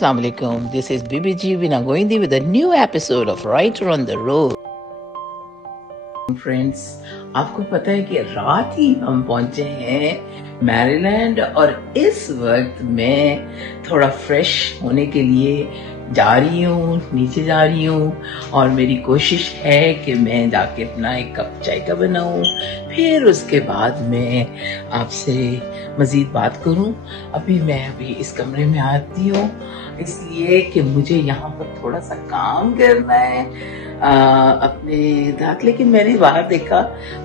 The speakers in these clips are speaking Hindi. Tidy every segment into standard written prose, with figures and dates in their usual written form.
Assalamu alaikum. This is BBG Vina Goindi with a new episode of Writer on the Road. Friends, आपको पता है कि रात ही हम पहुंचे हैं मैरीलैंड और इस वक्त मैं थोड़ा फ्रेश होने के लिए जा रही हूँ, नीचे जा रही हूँ और मेरी कोशिश है कि मैं जाके अपना एक कप चाय का बनाऊँ, फिर उसके बाद मैं आपसे मज़ीद बात करूँ। अभी मैं इस कमरे में आती हूँ इसलिए कि मुझे यहाँ पर थोड़ा सा काम करना है अपने दांत। लेकिन मैंने बाहर देखा,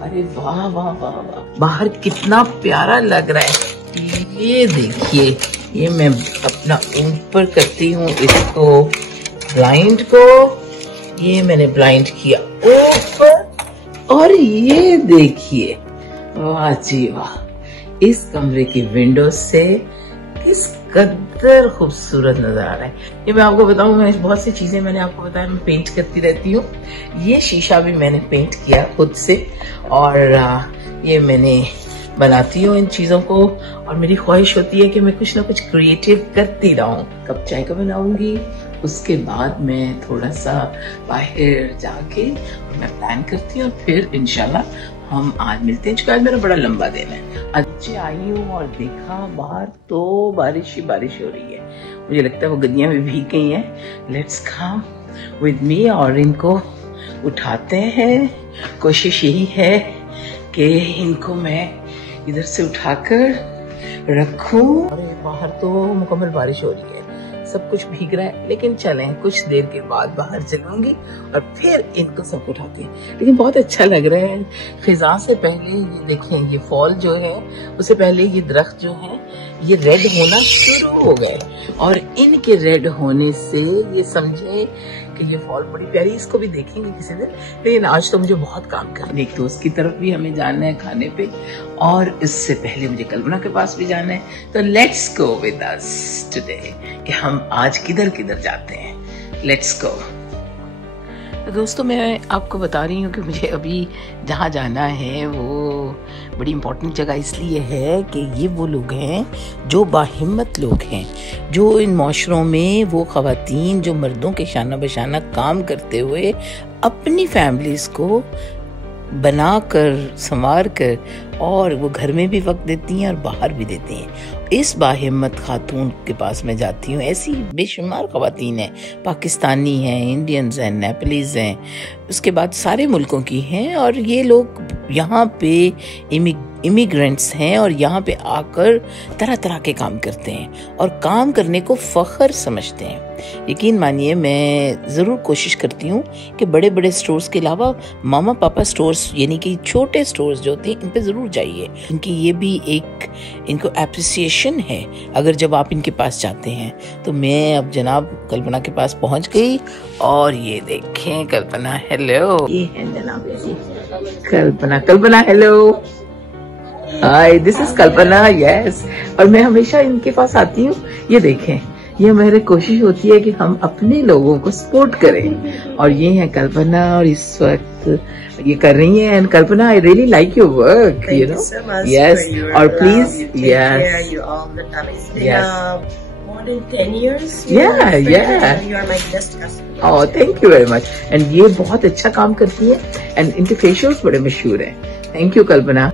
अरे वाह वाह वाह वाह, बाहर कितना प्यारा लग रहा है। ये देखिए, ये मैं अपना ऊपर करती हूँ इसको, ब्लाइंड को, ये मैंने ब्लाइंड किया ऊपर और ये देखिए, वाह जी वाह, इस कमरे की विंडो से किस कदर खूबसूरत नजर आ रहा है। ये मैं आपको बताऊं, मैं बहुत सी चीजें मैंने आपको बताया मैं पेंट करती रहती हूँ। ये शीशा भी मैंने पेंट किया खुद से और ये मैंने बनाती हूँ इन चीजों को और मेरी ख्वाहिश होती है कि मैं कुछ ना कुछ क्रिएटिव करती रहूं। कप चाय का बनाऊंगी, उसके बाद मैं थोड़ा सा बाहर जाके मैं प्लान करती हूँ, फिर इंशाल्लाह हम आज मिलते हैं। आज मेरा बड़ा लंबा दिन है। अच्छे आई हूँ और देखा बाहर तो बारिश ही बारिश हो रही है। मुझे लगता है वो गद्दियां भी भीग गई हैं। लेट्स कम विद मी और इनको उठाते हैं। कोशिश यही है कि इनको मैं इधर से उठाकर रखूं। अरे बाहर तो मुकम्मल बारिश हो रही है, सब कुछ भीग रहा है, लेकिन चलें कुछ देर के बाद बाहर चलूंगी और फिर इनको सब उठाते हैं। लेकिन बहुत अच्छा लग रहा है। खिजा से पहले ये देखें, ये फॉल जो है उससे पहले ये दरख्त जो है ये रेड होना शुरू हो गए और इनके रेड होने से ये समझे कि ये फॉल बड़ी प्यारी। इसको भी देखेंगे किसी दिन, लेकिन आज तो मुझे बहुत काम करना है। एक दोस्त की तरफ भी हमें जाना है खाने पे और इससे पहले मुझे कल्पना के पास भी जाना है। तो let's go with us today कि हम आज किधर किधर जाते हैं। Let's go. तो दोस्तों, मैं आपको बता रही हूँ कि मुझे अभी जहाँ जाना है वो बड़ी इम्पोर्टेंट जगह इसलिए है कि ये वो लोग हैं जो बाहिम्मत लोग हैं, जो इन माशरों में वो ख़वातीन जो मर्दों के शाना बशाना काम करते हुए अपनी फैमिलीज़ को बना कर संवार कर और वो घर में भी वक्त देती हैं और बाहर भी देती हैं। इस बाहिम्मत खातून के पास मैं जाती हूँ। ऐसी बेशुमार ख़वातीन हैं, पाकिस्तानी हैं, इंडियंस हैं, नेपालीज़ हैं, उसके बाद सारे मुल्कों की हैं और ये लोग यहाँ पे इमिग्रेंट्स हैं और यहाँ पे आकर तरह तरह के काम करते हैं और काम करने को फ़ख्र समझते हैं। यकीन मानिए, मैं ज़रूर कोशिश करती हूँ कि बड़े बड़े स्टोर्स के अलावा मामा पापा स्टोर्स यानी कि छोटे स्टोर्स जो होते हैं इन पे ज़रूर जाइए। इनकी ये भी एक इनको एप्रिसिएशन है अगर जब आप इनके पास जाते हैं। तो मैं अब जनाब कल्पना के पास पहुँच गई और ये देखें कल्पना, हेलो, ये है जनाब Kalpana. Kalpana hello, hi, this is Kalpana, yes. और मैं हमेशा इनके पास आती हूँ। ये देखें, ये मेरी कोशिश होती है कि हम अपने लोगों को सपोर्ट करें और ये है कल्पना और इस वक्त ये कर रही हैं। And Kalpana, I really like your work, you know, yes. और please, yes, yes, more than 10 years. Yeah. You are my best customer. Oh, thank you very much. And ये बहुत अच्छा काम करती है एंड इनके फेशियल्स बड़े मशहूर हैं। थैंक यू कल्पना।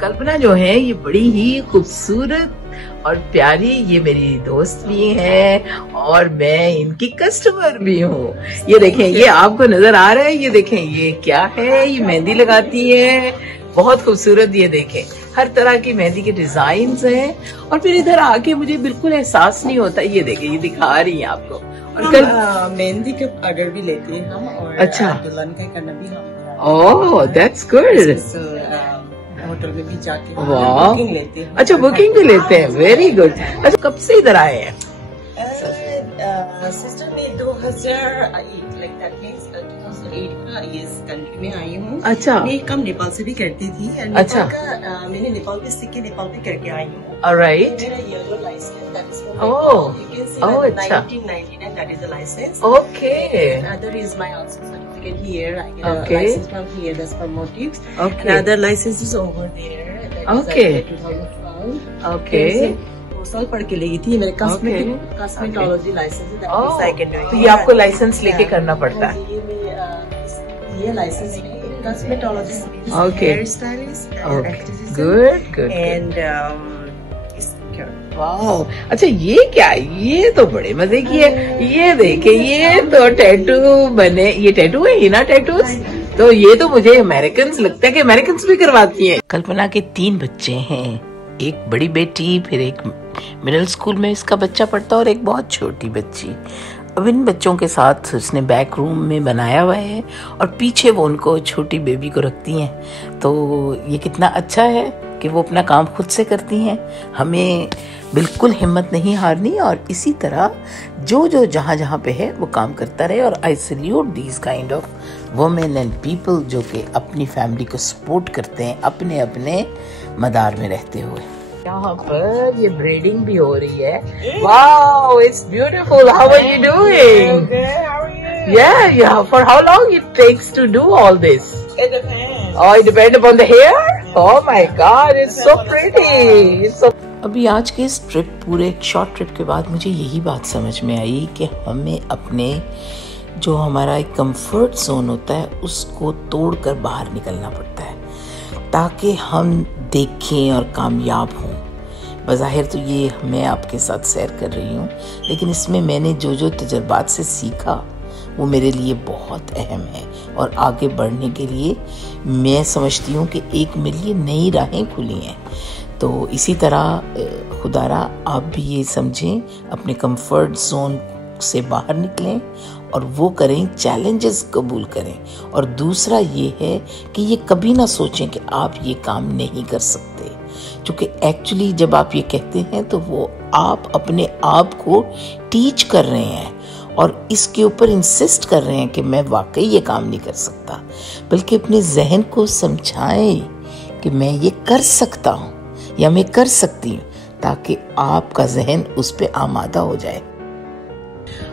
कल्पना जो है ये बड़ी ही खूबसूरत और प्यारी, ये मेरी दोस्त भी है और मैं इनकी कस्टमर भी हूँ। ये देखें, ये आपको नजर आ रहा है, ये देखें ये क्या है, ये मेहंदी लगाती है, बहुत खूबसूरत। ये देखें, हर तरह की मेहंदी के डिजाइन हैं और फिर इधर आके मुझे बिल्कुल एहसास नहीं होता। ये देखें, ये दिखा रही है आपको। और कल मेहंदी के ऑर्डर भी लेते हैं हम और अच्छा, दुल्हन का करना भी हम। ओह, दैट्स गुड। होटल में भी जाके बुकिंग लेते हैं। अच्छा, बुकिंग भी लेते हैं, वेरी गुड। अच्छा, कब से इधर आए हैं? सिस्टर ने 2008 लाइक दैट मींस 2008 का इस कंट्री में आई हूँ। अच्छा, मैं कम नेपाल से भी करती थी। अच्छा, मैंने नेपाल पे सीख के नेपाल पे करके आई हूँ। ऑलराइट। मेरा yellow licence that is from oh, you can see that 1999 that is the licence. Okay. Other is my also certificate here. I get Okay. a license from here. That's for motives. Okay. Another license is over there. That Okay. 2005. Okay. 2 साल पढ़ के ली थी मेरे कॉस्मेटोलॉजी लाइसेंस है। तो ये आपको लाइसेंस लेके करना पड़ता है। ये लाइसेंस है cosmetologist, hair stylist, good and wow. अच्छा ये क्या है? ये तो बड़े मजे की है। ये देखे, ये तो टैटू बने, ये टैटू है हिना टैटूज। तो ये तो मुझे अमेरिकन लगता है कि अमेरिकन भी करवाती हैं। कल्पना के 3 बच्चे हैं, एक बड़ी बेटी, फिर एक मिडिल स्कूल में इसका बच्चा पढ़ता और एक बहुत छोटी बच्ची। अब इन बच्चों के साथ उसने बैक रूम में बनाया हुआ है और पीछे वो उनको छोटी बेबी को रखती हैं। तो ये कितना अच्छा है कि वो अपना काम खुद से करती हैं। हमें बिल्कुल हिम्मत नहीं हारनी और इसी तरह जो जो जहाँ जहाँ पे है वो काम करता रहे। और आई salute these kind of women and people जो कि अपनी फैमिली को सपोर्ट करते हैं अपने अपने मदार में रहते हुए। यहाँ पर ये ब्रीडिंग भी हो रही है। Wow, it's beautiful. How are you doing? Yeah. For how long it takes to do all this? It depends. Oh, it depends upon the hair? Oh my God, it's so pretty. अभी आज के इस ट्रिप, पूरे एक शॉर्ट ट्रिप के बाद मुझे यही बात समझ में आई कि हमें अपने जो हमारा एक कंफर्ट जोन होता है उसको तोड़कर बाहर निकलना पड़ता है ताकि हम देखें और कामयाब हों। बज़ाहिर तो ये मैं आपके साथ शेयर कर रही हूँ, लेकिन इसमें मैंने जो जो तजुर्बात से सीखा वो मेरे लिए बहुत अहम है और आगे बढ़ने के लिए मैं समझती हूँ कि एक मेरे लिए नई राहें खुली हैं। तो इसी तरह खुदारा आप भी ये समझें, अपने कंफर्ट जोन से बाहर निकलें और वो करें, चैलेंजेस कबूल करें। और दूसरा ये है कि ये कभी ना सोचें कि आप ये काम नहीं कर सकते, क्योंकि एक्चुअली जब आप ये कहते हैं तो वो आप अपने आप को टीच कर रहे हैं और इसके ऊपर इंसिस्ट कर रहे हैं कि मैं वाकई ये काम नहीं कर सकता, बल्कि अपने जहन को समझाएं कि मैं ये कर सकता हूँ या मैं कर सकती हूँ, ताकि आपका जहन उस पर आमादा हो जाए।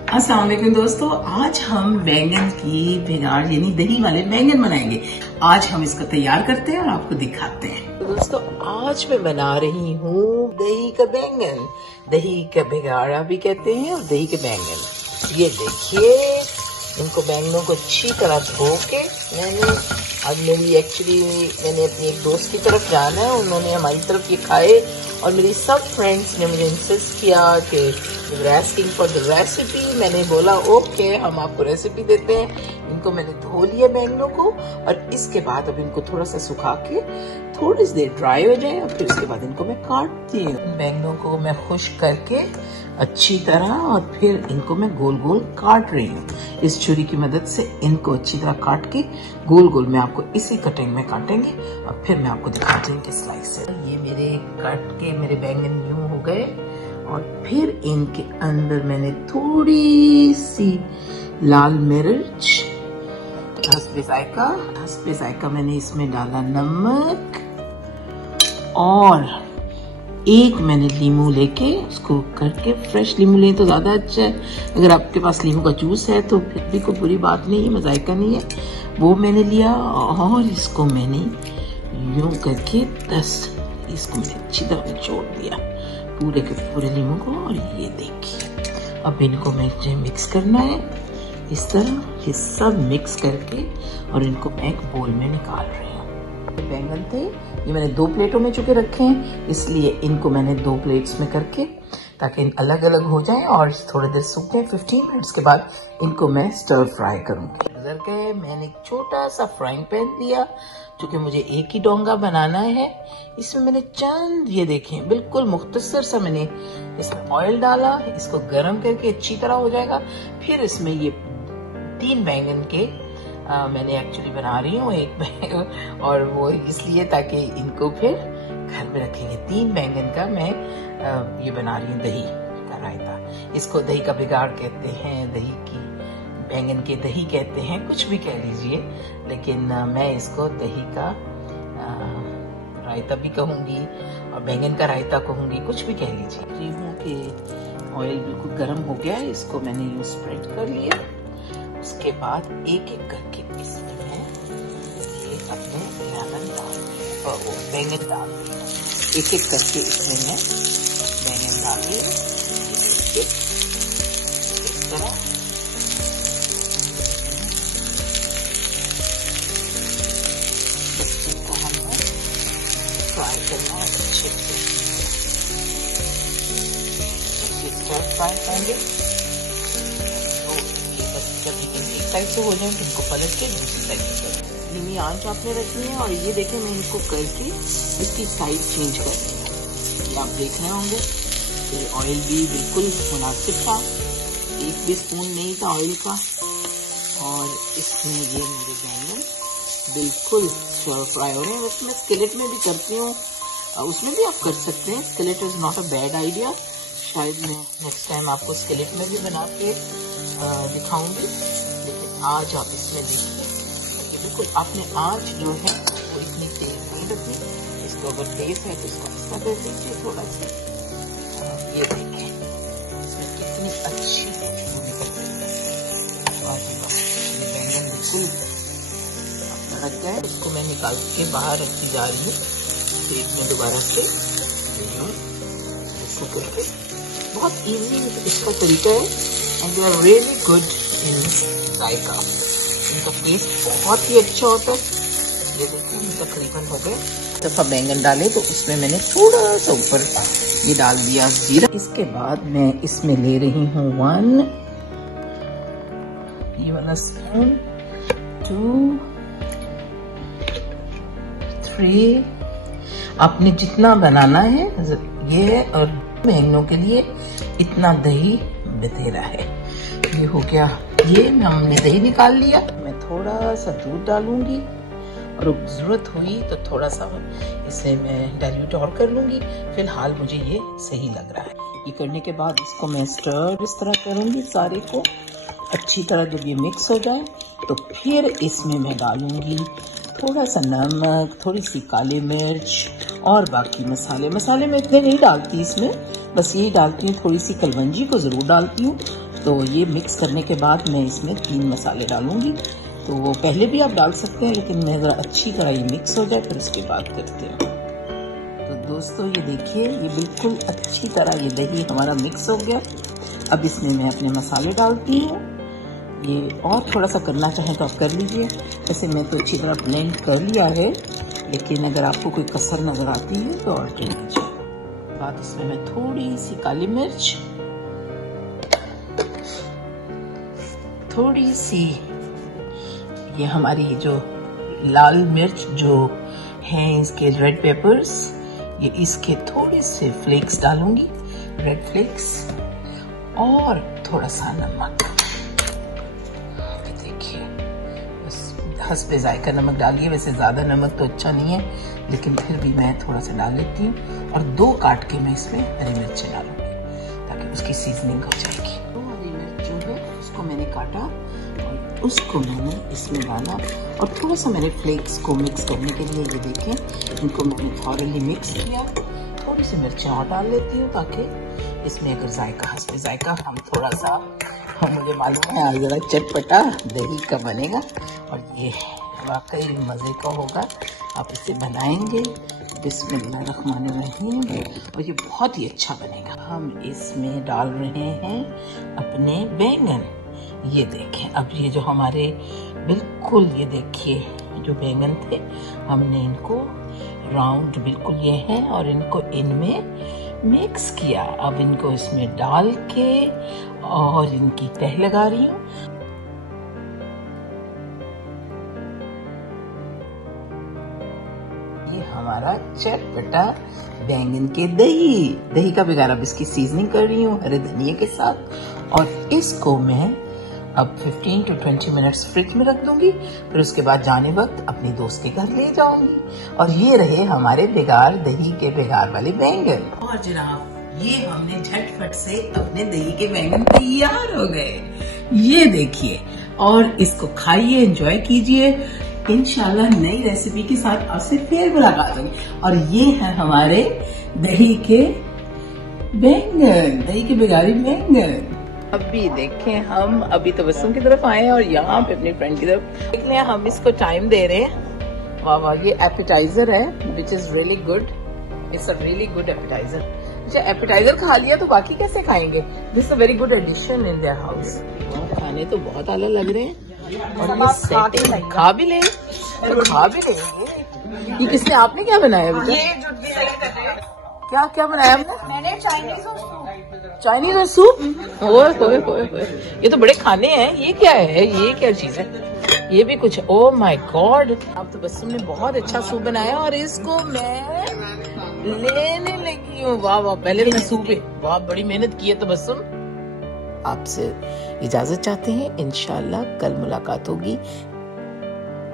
अस्सलाम वालेकुम दोस्तों, आज हम बैंगन की भिगाड़ यानी दही वाले बैंगन बनाएंगे। आज हम इसको तैयार करते हैं और आपको दिखाते हैं। तो दोस्तों आज मैं बना रही हूँ दही का बैंगन, दही का भिगाड़ा भी कहते हैं और दही के बैंगन। ये देखिए, इनको बैंगनों को अच्छी तरह धो के मैंने अपनी एक दोस्त की तरफ जाना है, उन्होंने हमारी तरफ ये खाए और मेरी सब फ्रेंड्स ने मुझे इंसिस्ट किया कि आस्किंग फॉर द रेसिपी। मैंने बोला ओके, हम आपको रेसिपी देते हैं। इनको मैंने धो लिया बैंगनों को और इसके बाद अब इनको थोड़ा सा सुखा के थोड़ी सी देर ड्राई हो जाए और फिर उसके बाद इनको मैं काटती हूँ। बैंगनों को मैं खुश्क करके अच्छी तरह और फिर इनको मैं गोल गोल काट रही हूँ। इस छुरी की मदद से इनको अच्छी तरह काट के गोल गोल मैं आपको इसी कटिंग में काटेंगे और फिर मैं आपको दिखाती हूँ किस स्लाइस से। ये मेरे कट के मेरे बैंगन यूं हो गए और फिर इनके अंदर मैंने थोड़ी सी लाल मिर्च, हस्बे जायका मैंने इसमें डाला नमक और एक मैंने लीमू लेके उसको करके, फ्रेश लीमू लें तो ज्यादा अच्छा है। अगर आपके पास लीमू का जूस है तो फिर भी कोई बुरी बात नहीं है, मजायका नहीं है। वो मैंने लिया और इसको मैंने यूं करके इसको मैंने अच्छी तरह निचोड़ दिया पूरे के पूरे लीमू को। और ये देखिए, अब इनको मुझे मिक्स करना है इस तरह, ये सब मिक्स करके और इनको मैं एक बोल में निकाल रही हूँ। बैंगन थे ये मैंने 2 प्लेटों में चुके रखे हैं, इसलिए इनको मैंने 2 प्लेट्स में करके ताकि अलग अलग हो जाएं और थोड़ी देर सूख जाए। 15 मिनट्स के बाद इनको मैं स्टर फ्राई करूंगी। गुजर के मैंने एक छोटा सा फ्राइंग पैन लिया, क्योंकि मुझे एक ही डोंगा बनाना है। इसमें मैंने चंद, ये देखें, बिल्कुल मुख्तसर सा मैंने इसमें ऑयल डाला, इसको गर्म करके अच्छी तरह हो जाएगा। फिर इसमें ये 3 बैंगन के मैंने एक्चुअली बना रही हूँ एक बैंगन, और वो इसलिए ताकि इनको फिर घर में रखेंगे। 3 बैंगन का मैं ये बना रही हूँ दही का रायता। इसको दही का बिगाड़ कहते हैं, दही की बैंगन के दही कहते हैं, कुछ भी कह लीजिए, लेकिन मैं इसको दही का रायता भी कहूँगी और बैंगन का रायता कहूँगी, कुछ भी कह लीजिए। कि ऑयल बिल्कुल गर्म हो गया है, इसको मैंने यूं स्प्रेड कर लिया। उसके बाद एक एक करके इसमें ये अपने लहसुन डाल दिया। बैंगन डाल दिए, एक एक करके इसमें मैं बैंगन डाल दिए इस तरह। इसको हमें फ्राई करना है अच्छे से, फ्राई करेंगे तो ये बस जब एक साइड से हो जाए तो इनको पलट के दूसरी साइड से धीमी आंच आपने रखनी है। और ये देखें मैं इनको करके इसकी साइड चेंज कर रही हूँ। ये आप देख रहे होंगे कि ऑयल भी बिल्कुल मुनासिब था, एक भी स्पून नहीं था ऑयल का। और इसमें ये मेरे बैंगन बिल्कुल फ्राई हो रहे हैं। वैसे मैं स्केलेट में भी करती हूँ, उसमें भी आप कर सकते हैं। Skillet is not a bad idea. शायद मैं नेक्स्ट टाइम आपको स्केलेट में भी बना के दिखाऊंगी, लेकिन आज आप इसमें देखिए बिल्कुल आपने आंच जो है वो इतनी तेज नहीं रखनी। इसको अगर तेज है तो इसको ऐसा कर दीजिए थोड़ा सा। ये देखें इसमें कितनी अच्छी बैंगन बिल्कुल लग गए। उसको मैं निकाल के बाहर रखती जा रही हूँ प्लेट में दोबारा से। इसको करके बहुत इजी इसका तरीका है and they are really good in zaika. इनका टेस्ट बहुत ही अच्छा होता है। ये देखिए तकरीबन हो गए। दफा बैंगन डाले तो उसमें मैंने थोड़ा सा ऊपर ये डाल दिया जीरा। इसके बाद मैं इसमें ले रही हूँ 1 ये वाला स्पून, 2, 3। आपने जितना बनाना है ये, और बैंगनों के लिए इतना दही बतेरा है। ये हो गया, ये हमने दही निकाल लिया। मैं थोड़ा सा दूध डालूंगी और जरूरत हुई तो थोड़ा सा इसे मैं डाइल्यूट और कर लूंगी। फिलहाल मुझे ये सही लग रहा है। ये करने के बाद इसको मैं स्टर इस तरह करूंगी सारे को अच्छी तरह। जब ये मिक्स हो जाए तो फिर इसमें मैं डालूंगी थोड़ा सा नमक, थोड़ी सी काली मिर्च और बाकी मसाले। मसाले मैं इतने नहीं डालती इसमें, बस यही डालती हूँ। थोड़ी सी कलवंजी को जरूर डालती हूँ। तो ये मिक्स करने के बाद मैं इसमें 3 मसाले डालूंगी। तो वो पहले भी आप डाल सकते हैं, लेकिन मैं जरा अच्छी तरह ये मिक्स हो जाए फिर उसके बाद करते हैं। तो दोस्तों ये देखिए ये बिल्कुल अच्छी तरह ये दही हमारा मिक्स हो गया। अब इसमें मैं अपने मसाले डालती हूँ। ये और थोड़ा सा करना चाहें तो आप कर लीजिए। वैसे मैं तो अच्छी तरह ब्लेंड कर लिया है, लेकिन अगर आपको कोई कसर नजर आती है तो और कर लीजिए। बाद इसमें मैं थोड़ी सी काली मिर्च, थोड़ी सी ये हमारी जो लाल मिर्च जो हैं इसके रेड पेपर्स, ये इसके थोड़े से फ्लेक्स डालूंगी, रेड फ्लेक्स, और थोड़ा सा नमक। देखिए बस हस्बे जायका नमक डालिए। वैसे ज्यादा नमक तो अच्छा नहीं है, लेकिन फिर भी मैं थोड़ा सा डाल लेती हूँ। और 2 काट के मैं इसमें हरी मिर्च डालूंगी ताकि उसकी सीजनिंग हो जाएगी। 2 हरी मिर्च जो है उसको मैंने काटा और उसको मैंने इसमें डाला। और थोड़ा सा मैंने फ्लेक्स को मिक्स करने के लिए ये देखें इनको मैंने थॉरली मिक्स किया। थोड़ी सी मिर्चें और डाल लेती हूँ ताकि इसमें अगर जायका हस्बे जायका हम थोड़ा सा, मुझे मालूम है आज जरा चटपटा दही का बनेगा और ये वाकई मज़े का होगा। आप इसे बनाएंगे बिस्मिल्लाहिर्रहमानिर्रहीम और ये बहुत ही अच्छा बनेगा। हम इसमें डाल रहे हैं अपने बैंगन। ये देखें अब ये जो हमारे बिल्कुल ये देखिए जो बैंगन थे हमने इनको राउंड बिल्कुल ये है और इनको इनमें मिक्स किया। अब इनको इसमें डाल के और इनकी तह लगा रही हूँ। ये हमारा चटपटा बैंगन के दही का बिगाड़ा, अब इसकी सीजनिंग कर रही हूँ हरे धनिया के साथ। और इसको मैं अब 15 to 20 मिनट्स फ्रिज में रख दूंगी। फिर उसके बाद जाने वक्त अपनी दोस्त के घर ले जाऊंगी। और ये रहे हमारे बेगार दही के बेगार वाले बैंगन। और जनाब ये हमने झटफट से अपने दही के बैंगन तैयार हो गए। ये देखिए और इसको खाइए, एंजॉय कीजिए। इंशाल्लाह नई रेसिपी के साथ आपसे फिर मुलाकात होगी। और ये है हमारे दही के बैंगन, दही के बेगारी बैंगन। अभी देखें हम अभी तबस्सुम की तरफ आए और यहाँ पे अपनी फ्रेंड की तरफ देखने हम इसको टाइम दे रहे हैं वाह वाह, ये एपेटाइजर है which is really good, it's a really good appetiser. अच्छा, एपेटाइजर खा लिया तो बाकी कैसे खाएंगे? This a very good addition in their house. खाने तो बहुत आला लग रहे हैं और ये सेटिंग खा भी ले तो खा भी लेंगे। ये किसने, आपने क्या बनाया बेटा? ये जो डिजाइन कर रहे हैं, क्या क्या बनाया आपने? मैंने चाइनीज और सूप। चाइनीज और सूप? ओए होए होए होए, ये तो बड़े खाने हैं। ये क्या है, ये क्या चीज है? ये भी कुछ, ओ माय गॉड। अब तो बस तुमने बहुत अच्छा सूप बनाया और इसको मैं लेने लगी हूँ। वाह वाह, पहले तो मैं सूप ही, बहुत बड़ी मेहनत की है तो बस तुम। आपसे इजाजत चाहते हैं, इंशाल्लाह कल मुलाकात होगी